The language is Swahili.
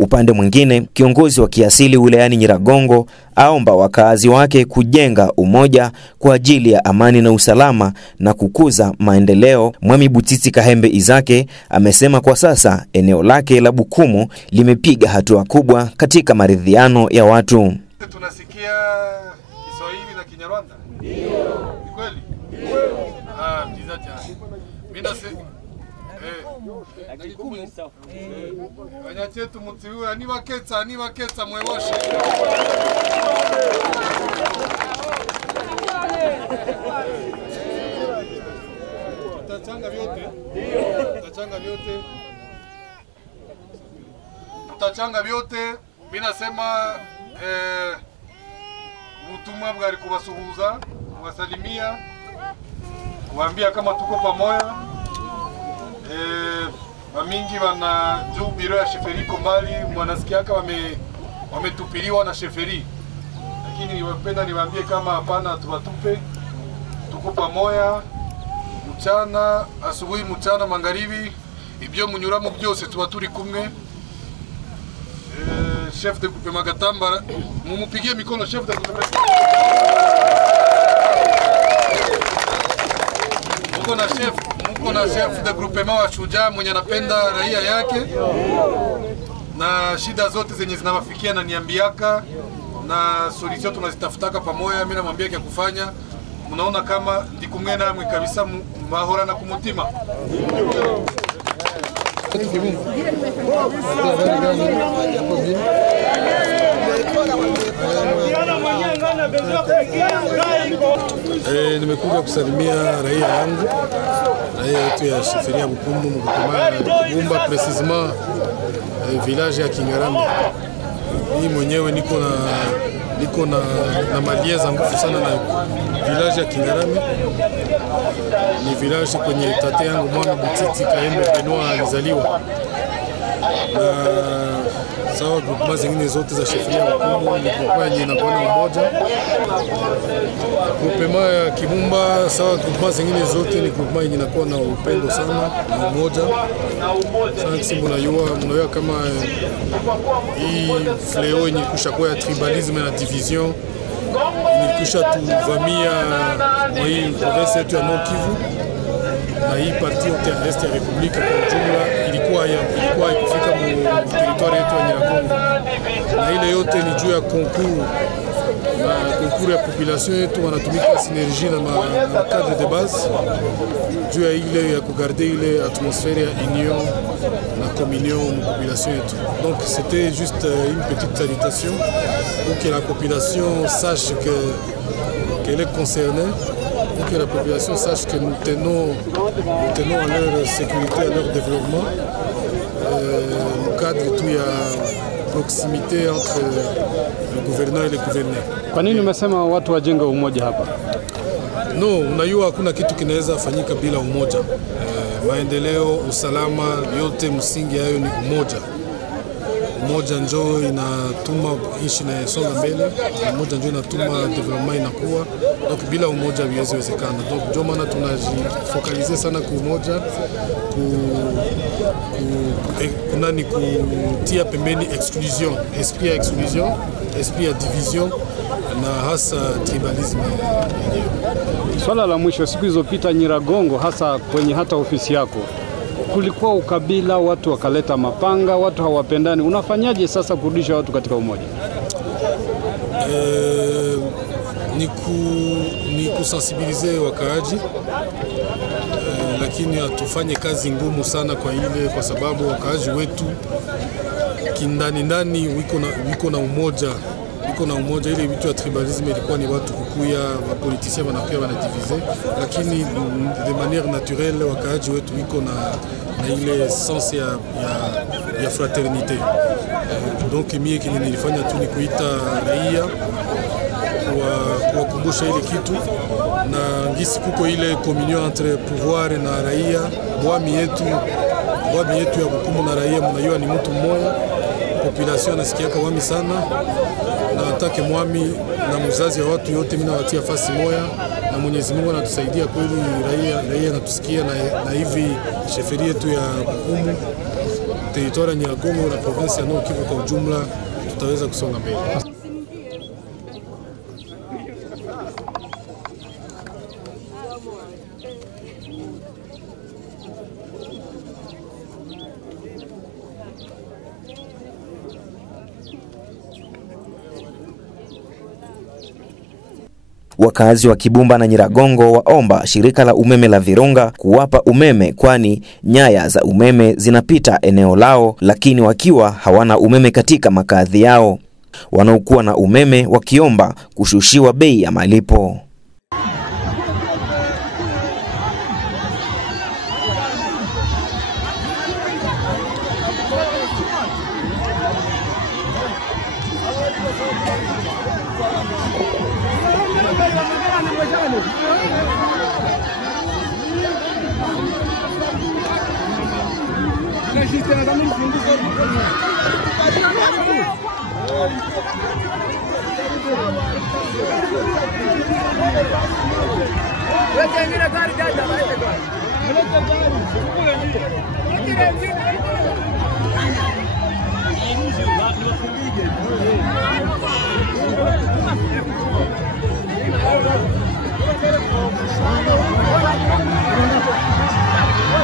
Upande mwingine, kiongozi wa kiasili wilayani Nyiragongo aomba wakazi wake kujenga umoja kwa ajili ya amani na usalama na kukuza maendeleo. Mwami Butiti Kahembe Izake amesema kwa sasa eneo lake la Bukumu limepiga hatua kubwa katika maridhiano ya watu. Tunasikia Kiswahili na Kinyarwanda? Ndio. Ni kweli? Ndio. Mjizacha. Mimi nasema Wanyachetu mutiwe ni waketa mwewoshe. Tutachanga vyote? Ndio. Tutachanga vyote. Mimi nasema utumwa bwari kubasuhuza, kuwasalimia, kuambia kama tuko pamoja. Wamingi wana juu biro ya sheferi kombali mwanasikia kama wametupiliwa na sheferi, lakini niwapenda niwaambie kama hapana, tuwatupe, tuko pamoja mchana, asubuhi, mchana, magharibi, ibyo munyuramo byose tubaturi kumwe. Chef de groupe Magatamba, mumupigie mikono chef de groupe. Muko na chef de groupement wa Shujaa mwenye anapenda raia yake na shida zote zenye zinawafikia na niambiaka na solution tunazitafutaka pamoja. Mimi namwambia kia kufanya, mnaona kama ndikumwe namwe kabisa mahora na kumutima. Nimekuja kusalimia raia yangu, raia yetu ya sheferi ya Bukumu Muguma precisement village ya Kingarame. Mimi mwenyewe niko na malieza ngufu sana na village ya Kingarame. Ni village kwenye tate yangu Mwami Butiti Kahembe Benoit alizaliwa. Sawa grupema zingine zote za sheferi ya Bukumu ni grupema yenye inakuwa na umoja. Grupema ya Kibumba sawa grupema zingine zote ni grupema yenye inakuwa na upendo sana na umoja. Sana kisi mnayua kama hii fleo yenye kushakuwa ya tribalisme na division ilikusha tuvamia mwa hii province yetu ya Nord Kivu, na hii parti yote ya Est ya Republika kwa ujumla ilikuwa ikifika mu territoire yetu ya Nyiragongo, na ile yote ni juu ya concours ya population yetu wanatumika synergie na cadre de base juu ya ile ya kugarder ile atmosphère ya union na communion mu population yetu. Donc c'était juste une petite salutation pour que la population sache qu'elle est concernée, pour que la population sache que nous tenons à leur sécurité, à leur développement. Au cadre tout il y a proximité entre le gouverneur et le gouverné. Kwa nini umesema watu wajenge umoja hapa? No, unajua hakuna kitu kinaweza fanyika bila umoja. Maendeleo, usalama, yote msingi hayo ni umoja. Umoja njoo inatuma nchi inasonga mbele, umoja njoo inatuma development inakuwa. Donc bila umoja haiwezi wezekana. Donc ndio maana tunajifocalize sana kwa umoja, kutia pembeni exclusion, esprit ya exclusion, esprit ya division na hasa tribalisme. Swala la mwisho, siku zilizopita Nyiragongo, hasa kwenye hata ofisi yako, kulikuwa ukabila, watu wakaleta mapanga, watu hawapendani. Unafanyaje sasa kurudisha watu katika umoja? Ni kusensibilize wakaaji, lakini hatufanye kazi ngumu sana kwa sababu wakaaji wetu kindani wiko na umoja. Ile vitu ya tribalisme ilikuwa ni watu kukuya wapolitisia wanakuya wanadivize, lakini de manière naturelle wakaaji wetu wiko na ile sens ya fraternité. Donc mie kile nilifanya tu ni kuita raia kuwakumbusha ile kitu, na ngisi kuko ile communion entre pouvoir na raia. Mwami yetu ya Bukumu na raia mnajua ni mtu mmoja, population anasikiaka wami sana, na atake mwami na mzazi wa watu yote mimi nawatia fasi moja, na Mwenyezi Mungu anatusaidia kweli, raia anatusikia, na hivi sheferi yetu ya Bukumu territoire ya Nyiragongo na province ya Nord Kivu kwa ujumla tutaweza kusonga mbele. Wakazi wa Kibumba na Nyiragongo waomba shirika la umeme la Virunga kuwapa umeme, kwani nyaya za umeme zinapita eneo lao, lakini wakiwa hawana umeme katika makazi yao. Wanaokuwa na umeme wakiomba kushushiwa bei ya malipo. Let's